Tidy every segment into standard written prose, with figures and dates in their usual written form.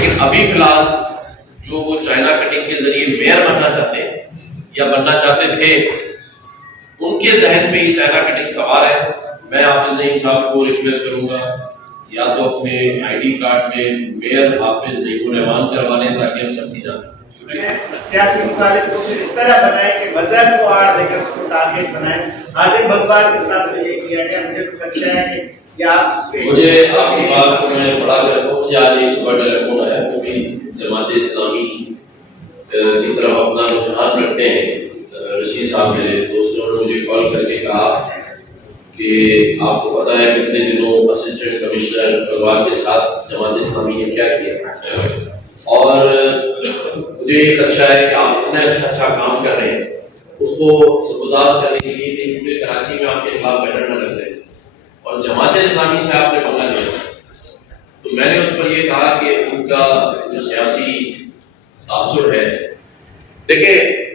لیکن ابھی فی الحال جو وہ چائنا کٹنگ کے ذریعے میئر بننا چاہتے ہیں یا بننا چاہتے تھے، ان کے ذہن میں یہ چائنا کٹنگ سوار ہے. میں حافظ نعیم صاحب کو ریکویسٹ کروں گا یا تو اپنے آئی ڈی کارڈ میں میئر حافظ نعیم الرحمان کروا لیں تاکہ ہم سب جان سکیں. سیاسی مخالف کو اس طرح بنائیں کہ مذہب کو آڑ دے کر اس کو ٹارگیٹ بنائیں. عاظم بغداد کے ساتھ یہ کیا گیا. مجھے تو خدشہ ہے کہ مجھے آپ کی بات کو میں بڑا کرتا ہوں. مجھے آج ایک صبح ٹیلیفون آیا کیونکہ جماعت اسلامی کی طرف اپنا رجحان رکھتے ہیں. رشید صاحب میرے دوستوں نے مجھے کال کر کے کہا کہ آپ کو پتا ہے پچھلے دنوں اسسٹنٹ کمشنر پروار کے ساتھ جماعت اسلامی نے کیا کیا، اور مجھے یہ خدشہ ہے کہ آپ اتنا اچھا کام کر رہے ہیں اس کو سبوداز کرنے کے لیے کہ پورے کراچی میں آپ کے خلاف بیٹر نہ لگ رہے اور جماعت اسلامی سے آپ نے بننا لیا. تو میں نے اس پر یہ کہا کہ ان کا جو سیاسی تاثر ہے، دیکھیں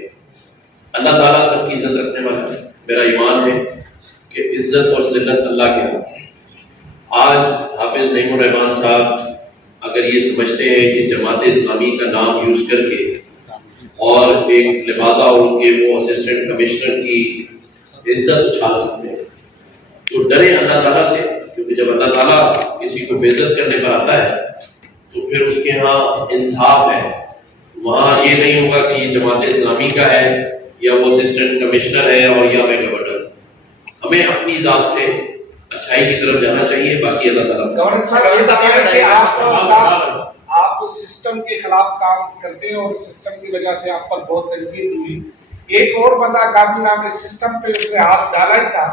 اللہ تعالیٰ سب کی عزت رکھنے والا ہے. میرا ایمان ہے کہ عزت اور ذلت اللہ کے ہاتھ ہے. آج حافظ نعیم الرحمان صاحب اگر یہ سمجھتے ہیں کہ جماعت اسلامی کا نام یوز کر کے اور ایک لبادہ ان کے وہ اسسٹنٹ کمشنر کی عزت اچھال سکتے ہیں تو ڈرے اللہ تعالیٰ سے، کیونکہ جب اللہ تعالیٰ کسی کو بے عزت کرنے پر آتا ہے تو پھر اس کے ہاں انصاف ہے. وہاں یہ نہیں ہوگا کہ یہ جماعت اسلامی کا ہے یا وہ اسسٹنٹ کمشنر ہے اور یا میں گورنر. ہمیں اپنی ذات سے اچھائی کی طرف جانا چاہیے. باقی اللہ تعالیٰ آپ تو سسٹم کے خلاف کام کرتے ہیں اور سسٹم کی وجہ سے آپ پر بہت تنقید ہوئی. ایک اور بندہ کابینہ میں سسٹم پہ اس نے ہاتھ ڈالا ہی تھا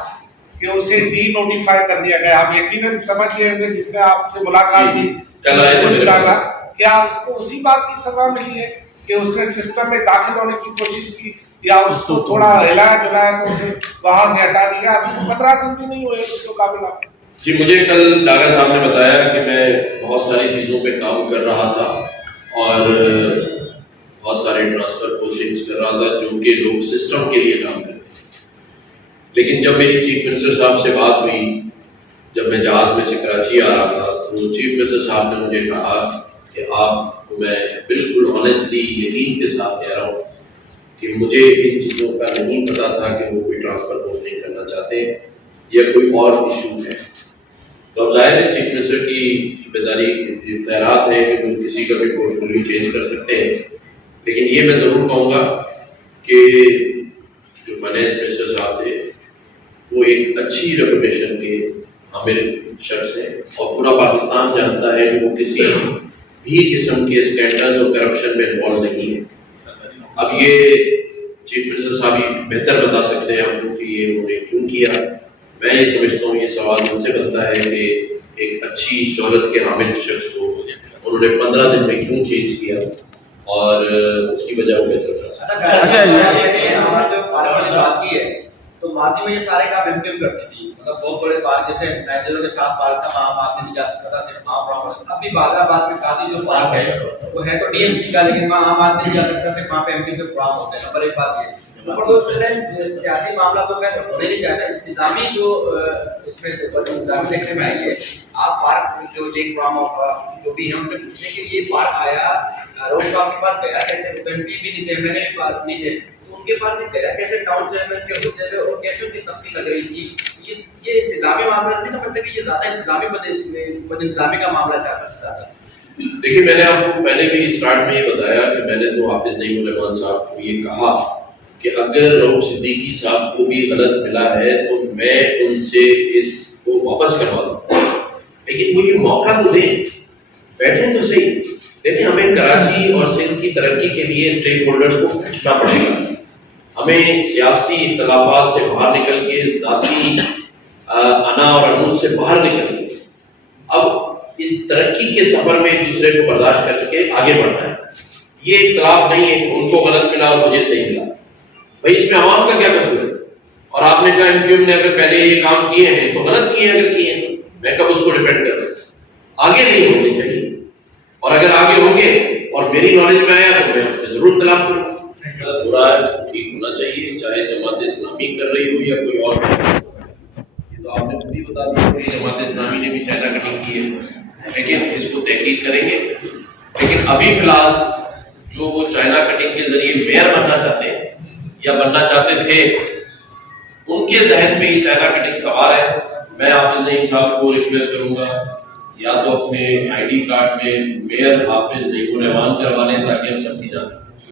کہ اسے ڈی نوٹیفائی کر دیا گیا. آپ یقیناً سمجھ گئے ہوں گے جس نے آپ سے ملاقات کی. کیا اس کو اسی بات کی سزا ملی ہے کہ اس نے سسٹم میں داخل ہونے کی کوشش کی یا اس کو تھوڑا ہلایا ڈلایا تو اسے وہاں سے ہٹا دیا؟ ابھی 15 دن بھی نہیں ہوئے اس کو قابل. جی مجھے کل ڈاگر صاحب نے بتایا کہ میں بہت ساری چیزوں پہ کام کر رہا تھا اور بہت سارے ٹرانسفر پوسٹنگز کر رہا تھا جو کہ لوگ سسٹم کے لیے کام کرتے ہیں. لیکن جب میری چیف منسٹر صاحب سے بات ہوئی، جب میں جہاز میں سے کراچی آ رہا تھا تو چیف منسٹر صاحب نے مجھے کہا کہ آپ کو میں بالکل آنیسٹلی یقین کے ساتھ کہہ رہا ہوں کہ مجھے ان چیزوں کا نہیں پتا تھا کہ وہ کوئی ٹرانسفر پوسٹنگ کرنا چاہتے ہیں یا کوئی اور ایشو ہے. تو اب ظاہر ہے چیف منسٹر کی ذمہ داری اختیارات ہے کہ وہ کسی کا بھی پورٹ فولیو چینج کر سکتے ہیں. لیکن یہ میں ضرور کہوں گا کہ جو فائنینس منسٹر صاحب تھے وہ ایک اچھی ریپوٹیشن کے حامل شخص ہیں اور پورا پاکستان جانتا ہے کہ وہ کسی بھی قسم کے اسکینڈلز اور کرپشن میں انوالو نہیں ہے. اب یہ چیف منسٹر صاحب ہی بہتر بتا سکتے ہیں ہم کو کہ یہ انہوں نے کیوں کیا. میں یہ سمجھتا ہوں یہ سوال ان سے بنتا ہے کہ ایک اچھی شہرت کے حامل شخص کو انہوں نے 15 دن میں کیوں چینج کیا اور اس کی وجہ وہ بہتر بات کی ہے. تو ماضی میں یہ سارے کام ایم کیو کرتی تھی، مطلب بہت بڑے پارک جیسے مینیجروں کے ساتھ پارک تھا وہاں عام آدمی نہیں جا سکتا تھا، صرف عام پراپرٹی. اب بھی بادر آباد کے ساتھ ہی جو پارک ہے وہ ہے تو ڈی ایم سی کا لیکن وہاں عام آدمی نہیں جا سکتا، صرف وہاں پہ ایم کیو کے پروگرام ہوتے ہیں. نمبر ایک بات یہ. نمبر دو سیاسی معاملہ تو خیر ہونے نہیں چاہتا، انتظامی جو اس میں انتظامی دیکھنے میں آئی ہے. آپ پارک جو جے پروگرام جو بھی ہم سے پوچھیں کہ یہ پارک آیا روڈ صاحب کے پاس گیا کیسے، ایم پی بھی نہیں تھے، میں نے بھی بات نہیں تھے، ان کے پاس گیا کیسے، ٹاؤن چیئرمین کے ہوتے ہوئے اور کیسے ان کی تختی لگ رہی تھی. یہ انتظامی معاملہ نہیں سمجھتے کہ یہ زیادہ انتظامی بد انتظامی کا معاملہ سیاست سے زیادہ. دیکھیے میں نے آپ کو پہلے بھی اسٹارٹ میں یہ بتایا کہ میں نے تو حافظ نعیم الرحمان صاحب کو یہ کہا کہ اگر رؤوف صدیقی صاحب کو بھی غلط ملا ہے تو میں ان سے اس کو واپس کروا دوں، لیکن وہ یہ موقع تو دیں، بیٹھیں تو صحیح. دیکھیں ہمیں کراچی اور سندھ کی ترقی کے لیے اسٹیک ہولڈرز کو بیٹھنا پڑے گا. ہمیں سیاسی اختلافات سے باہر نکل کے ذاتی انا اور انوس سے باہر نکل کے اب اس ترقی کے سفر میں ایک دوسرے کو برداشت کر کے آگے بڑھنا ہے. یہ اختلاف نہیں ہے کہ ان کو غلط ملا اور مجھے صحیح ملا. بھائی اس میں عوام کا کیا قصور ہے؟ اور آپ نے کہا ایم کیو ایم نے اگر پہلے یہ کام کیے ہیں تو غلط کیے ہیں، اگر کیے ہیں میں کب اس کو ڈیفینڈ کر دوں. آگے نہیں ہونے چاہیے، اور اگر آگے ہوں گے اور میری نالج میں آیا تو میں اس میں ضرور اختلاف کروں. برا ٹھیک ہونا چاہیے، چاہے جماعت اسلامی کر رہی ہو یا کوئی اور کر رہی ہو. یہ تو آپ نے خود ہی بتا دیا کہ جماعت اسلامی نے بھی چائنا کٹنگ کی ہے، لیکن اس کو تحقیق کریں گے. لیکن ابھی فی الحال جو وہ چائنا کٹنگ کے ذریعے میئر بننا چاہتے ہیں یا بننا چاہتے تھے، ان کے ذہن میں یہ چائنا کٹنگ سوار ہے. میں حافظ نعیم صاحب کو ریکویسٹ کروں گا یا تو اپنے آئی ڈی کارڈ میں میئر حافظ نعیم الرحمان کروا لیں تاکہ ہم شخصی جان سکیں.